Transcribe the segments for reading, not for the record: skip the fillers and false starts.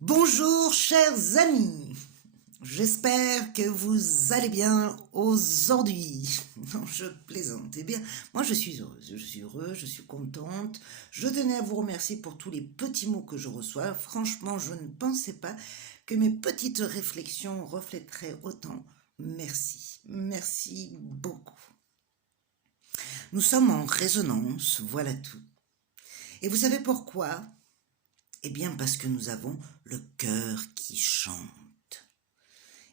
Bonjour chers amis, j'espère que vous allez bien aujourd'hui. Non, je plaisante. Eh bien, moi je suis heureuse, je suis contente. Je tenais à vous remercier pour tous les petits mots que je reçois. Franchement, je ne pensais pas que mes petites réflexions reflèteraient autant. Merci, merci beaucoup. Nous sommes en résonance, voilà tout. Et vous savez pourquoi? Eh bien parce que nous avons le cœur qui chante.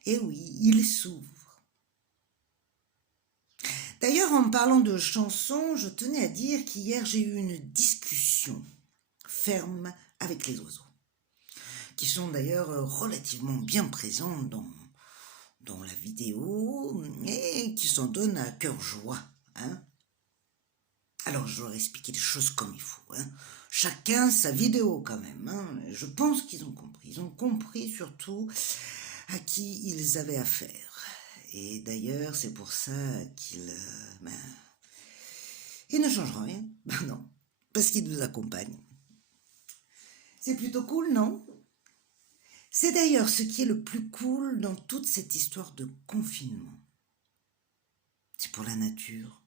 Et oui, il s'ouvre. D'ailleurs, en parlant de chansons, je tenais à dire qu'hier j'ai eu une discussion ferme avec les oiseaux, qui sont d'ailleurs relativement bien présents dans la vidéo et qui s'en donnent à cœur joie. Hein. Alors je leur ai expliqué les choses comme il faut. Hein. Chacun sa vidéo quand même. Hein. Je pense qu'ils ont compris. Ils ont compris surtout à qui ils avaient affaire. Et d'ailleurs, c'est pour ça qu'ils ils ne changent rien. Ben non, parce qu'ils nous accompagnent. C'est plutôt cool, non? C'est d'ailleurs ce qui est le plus cool dans toute cette histoire de confinement. C'est pour la nature.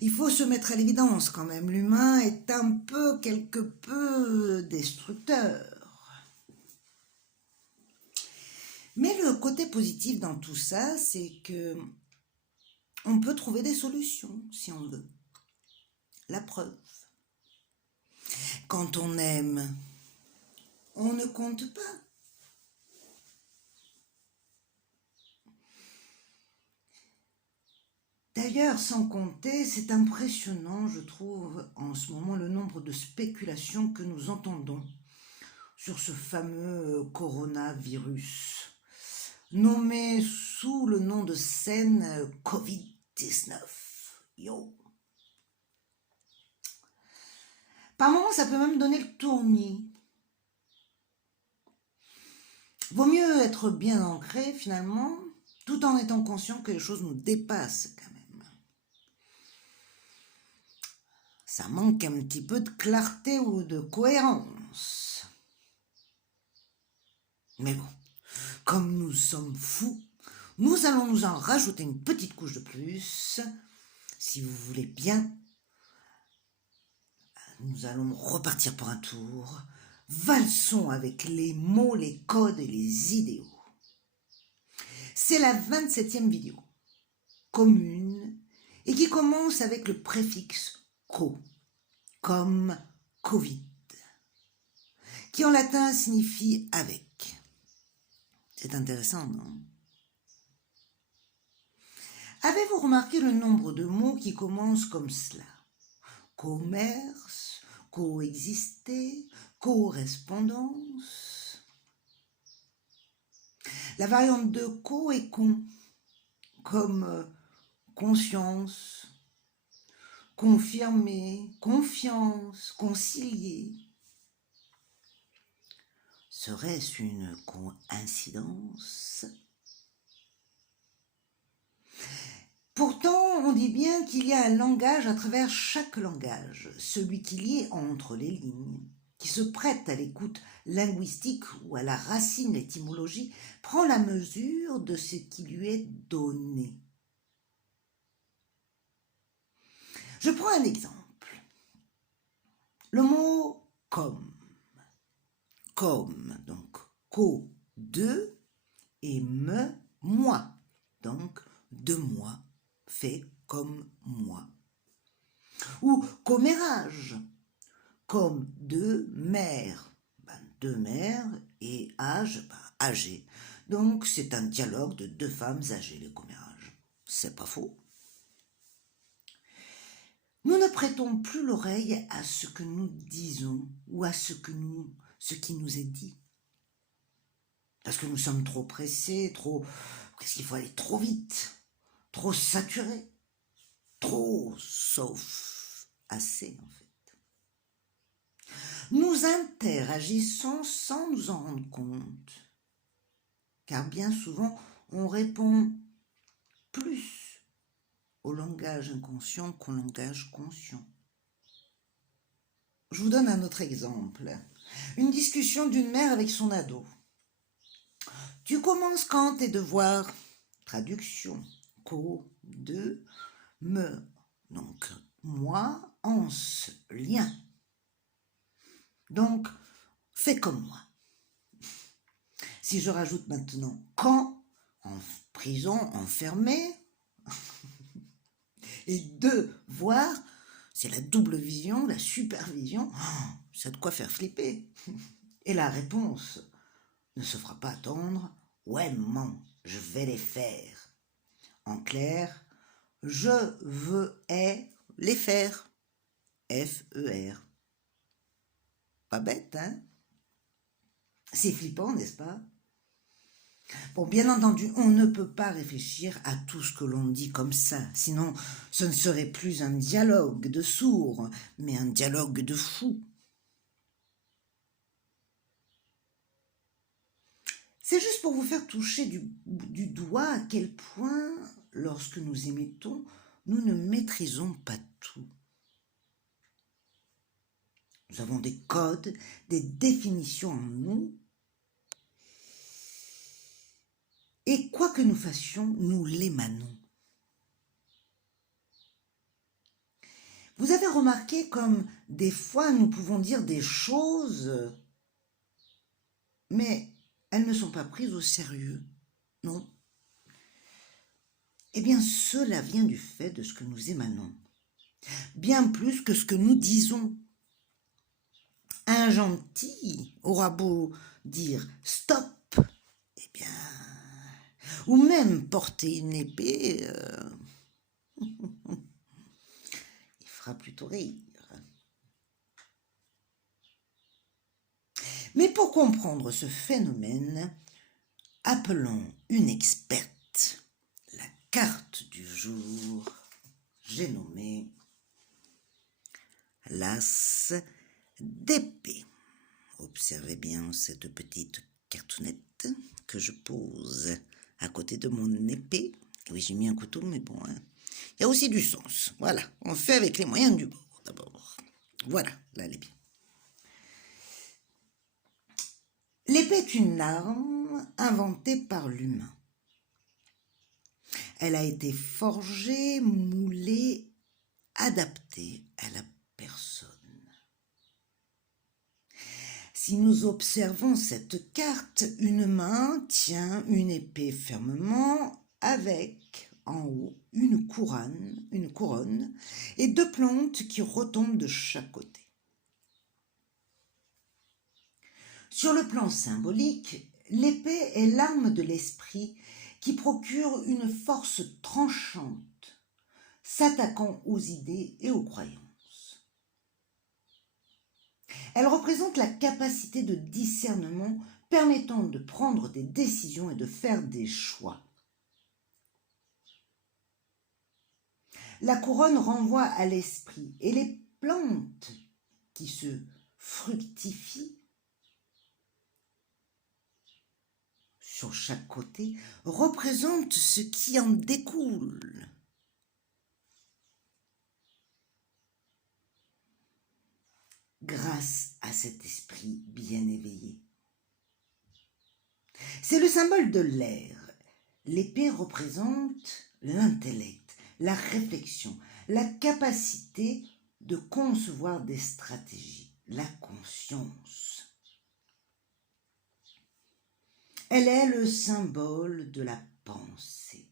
Il faut se mettre à l'évidence quand même, l'humain est un peu, quelque peu destructeur. Mais le côté positif dans tout ça, c'est que on peut trouver des solutions si on veut. La preuve. Quand on aime, on ne compte pas. D'ailleurs, sans compter, c'est impressionnant, je trouve, en ce moment, le nombre de spéculations que nous entendons sur ce fameux coronavirus, nommé sous le nom de scène Covid-19. Yo. Par moments, ça peut même donner le tournis. Vaut mieux être bien ancré, finalement, tout en étant conscient que les choses nous dépassent quand même. Ça manque un petit peu de clarté ou de cohérence. Mais bon, comme nous sommes fous, nous allons nous en rajouter une petite couche de plus. Si vous voulez bien, nous allons repartir pour un tour. Valsons avec les mots, les codes et les idéaux. C'est la 27e vidéo, commune, et qui commence avec le préfixe co, comme Covid, qui en latin signifie avec. C'est intéressant, non? Avez-vous remarqué le nombre de mots qui commencent comme cela? Commerce, coexister, correspondance. La variante de co est con, comme conscience, confirmer, confiance, concilier. Serait-ce une coïncidence? Pourtant, on dit bien qu'il y a un langage à travers chaque langage, celui qui lie entre les lignes, qui se prête à l'écoute linguistique ou à la racine l'étymologie, prend la mesure de ce qui lui est donné. Je prends un exemple. Le mot comme. Comme, donc co, de, et me, moi. Donc, de moi, fait comme moi. Ou commérage, comme deux mères. Deux mères et âge, âgé. Donc, c'est un dialogue de deux femmes âgées, les commérages. C'est pas faux. Nous ne prêtons plus l'oreille à ce que nous disons ou à ce qui nous est dit. Parce que nous sommes trop pressés, parce qu'il faut aller trop vite, trop saturés, trop sauf assez en fait. Nous interagissons sans nous en rendre compte, car bien souvent on répond plus au langage inconscient qu'au langage conscient. Je vous donne un autre exemple. Une discussion d'une mère avec son ado. Tu commences quand tes devoirs? Traduction. De me. Donc, moi, en ce lien. Donc, fais comme moi. Si je rajoute maintenant quand, en prison, enfermé, et devoir, c'est la double vision, la supervision, ça a de quoi faire flipper. Et la réponse ne se fera pas attendre. Ouais, maman, je vais les faire. En clair, je veux les faire. F-E-R. Pas bête, hein? C'est flippant, n'est-ce pas? Bon, bien entendu, on ne peut pas réfléchir à tout ce que l'on dit comme ça, sinon ce ne serait plus un dialogue de sourds, mais un dialogue de fous. C'est juste pour vous faire toucher du doigt à quel point, lorsque nous émettons, nous ne maîtrisons pas tout. Nous avons des codes, des définitions en nous, et quoi que nous fassions, nous l'émanons. Vous avez remarqué comme des fois nous pouvons dire des choses, mais elles ne sont pas prises au sérieux, non? Eh bien, cela vient du fait de ce que nous émanons, bien plus que ce que nous disons. Un gentil aura beau dire « stop », eh bien, ou même porter une épée, il fera plutôt rire. Mais pour comprendre ce phénomène, appelons une experte. La carte du jour, j'ai nommé l'as d'épée. Observez bien cette petite cartonnette que je pose à côté de mon épée. Oui, j'ai mis un couteau, mais bon, hein. Il y a aussi du sens. Voilà, on fait avec les moyens du bord, d'abord. Voilà, là, elle est bien. L'épée est une arme inventée par l'humain. Elle a été forgée, moulée, adaptée à la personne. Si nous observons cette carte, une main tient une épée fermement avec en haut une couronne et deux plantes qui retombent de chaque côté. Sur le plan symbolique, l'épée est l'arme de l'esprit qui procure une force tranchante, s'attaquant aux idées et aux croyances. Elle représente la capacité de discernement permettant de prendre des décisions et de faire des choix. La couronne renvoie à l'esprit et les plantes qui se fructifient sur chaque côté représentent ce qui en découle. Grâce à cet esprit bien éveillé. C'est le symbole de l'air. L'épée représente l'intellect, la réflexion, la capacité de concevoir des stratégies, la conscience. Elle est le symbole de la pensée,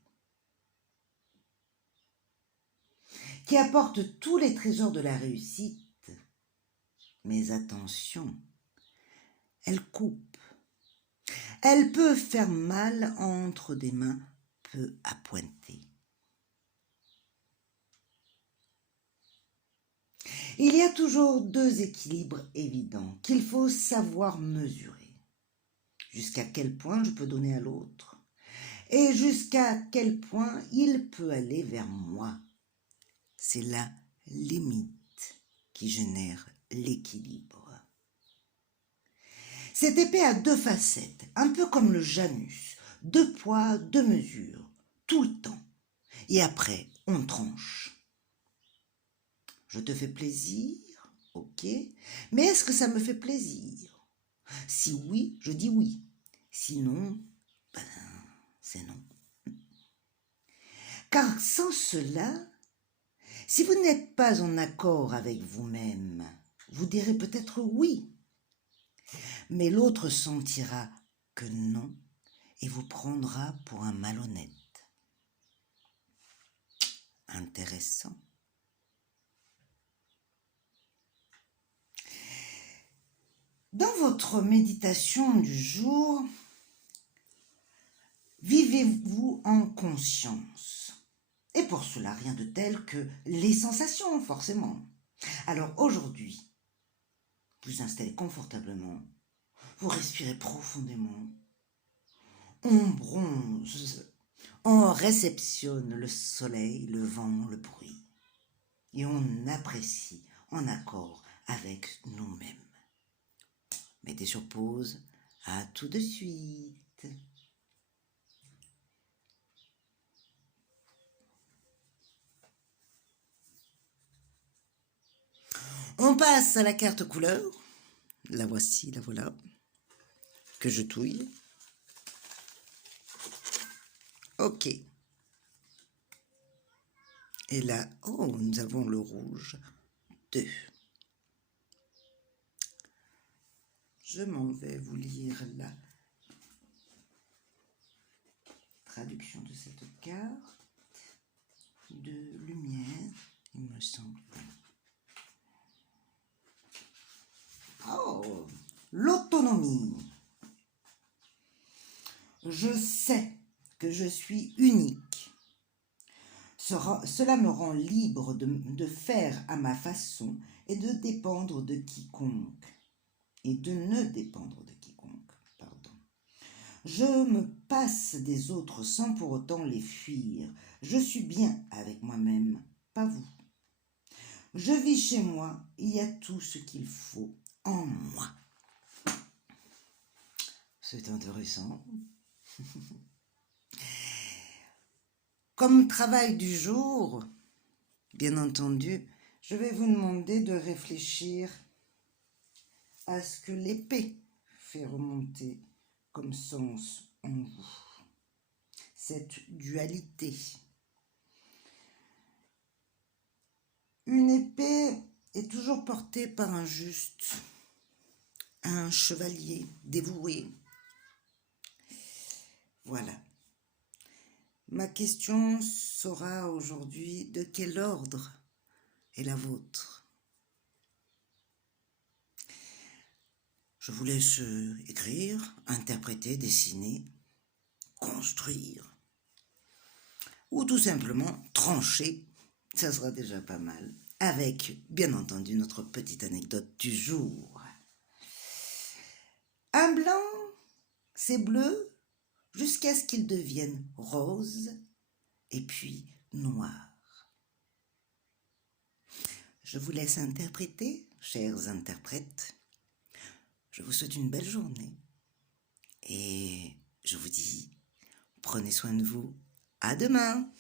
qui apporte tous les trésors de la réussite. Mais attention, elle coupe. Elle peut faire mal entre des mains peu appointées. Il y a toujours deux équilibres évidents qu'il faut savoir mesurer. Jusqu'à quel point je peux donner à l'autre et jusqu'à quel point il peut aller vers moi. C'est la limite qui génère l'équilibre. Cette épée a deux facettes, un peu comme le Janus, deux poids, deux mesures, tout le temps. Et après, on tranche. Je te fais plaisir, ok, mais est-ce que ça me fait plaisir? Si oui, je dis oui. Sinon, ben, c'est non. Car sans cela, si vous n'êtes pas en accord avec vous-même, vous direz peut-être oui, mais l'autre sentira que non et vous prendra pour un malhonnête. Intéressant. Dans votre méditation du jour, vivez-vous en conscience. Et pour cela, rien de tel que les sensations, forcément. Alors aujourd'hui, vous vous installez confortablement, vous respirez profondément, on bronze, on réceptionne le soleil, le vent, le bruit, et on apprécie en accord avec nous-mêmes. Mettez sur pause, à tout de suite. On passe à la carte couleur. La voici, la voilà, que je touille. Ok. Et là, oh, nous avons le rouge 2. Je m'en vais vous lire la traduction de cette carte de lumière, il me semble. Oh, l'autonomie. Je sais que je suis unique. Cela me rend libre de faire à ma façon et de dépendre de quiconque. Et de ne dépendre de quiconque, pardon. Je me passe des autres sans pour autant les fuir. Je suis bien avec moi-même, pas vous. Je vis chez moi, il y a tout ce qu'il faut en moi. C'est intéressant. Comme travail du jour, bien entendu, je vais vous demander de réfléchir à ce que l'épée fait remonter comme sens en vous. Cette dualité. Une épée est toujours portée par un juste, un chevalier dévoué. Voilà. Ma question sera aujourd'hui de quel ordre est la vôtre? Je vous laisse écrire, interpréter, dessiner, construire, ou tout simplement trancher, ça sera déjà pas mal, avec bien entendu notre petite anecdote du jour. Un blanc, c'est bleu jusqu'à ce qu'il devienne rose et puis noir. Je vous laisse interpréter, chers interprètes. Je vous souhaite une belle journée et je vous dis, prenez soin de vous. À demain!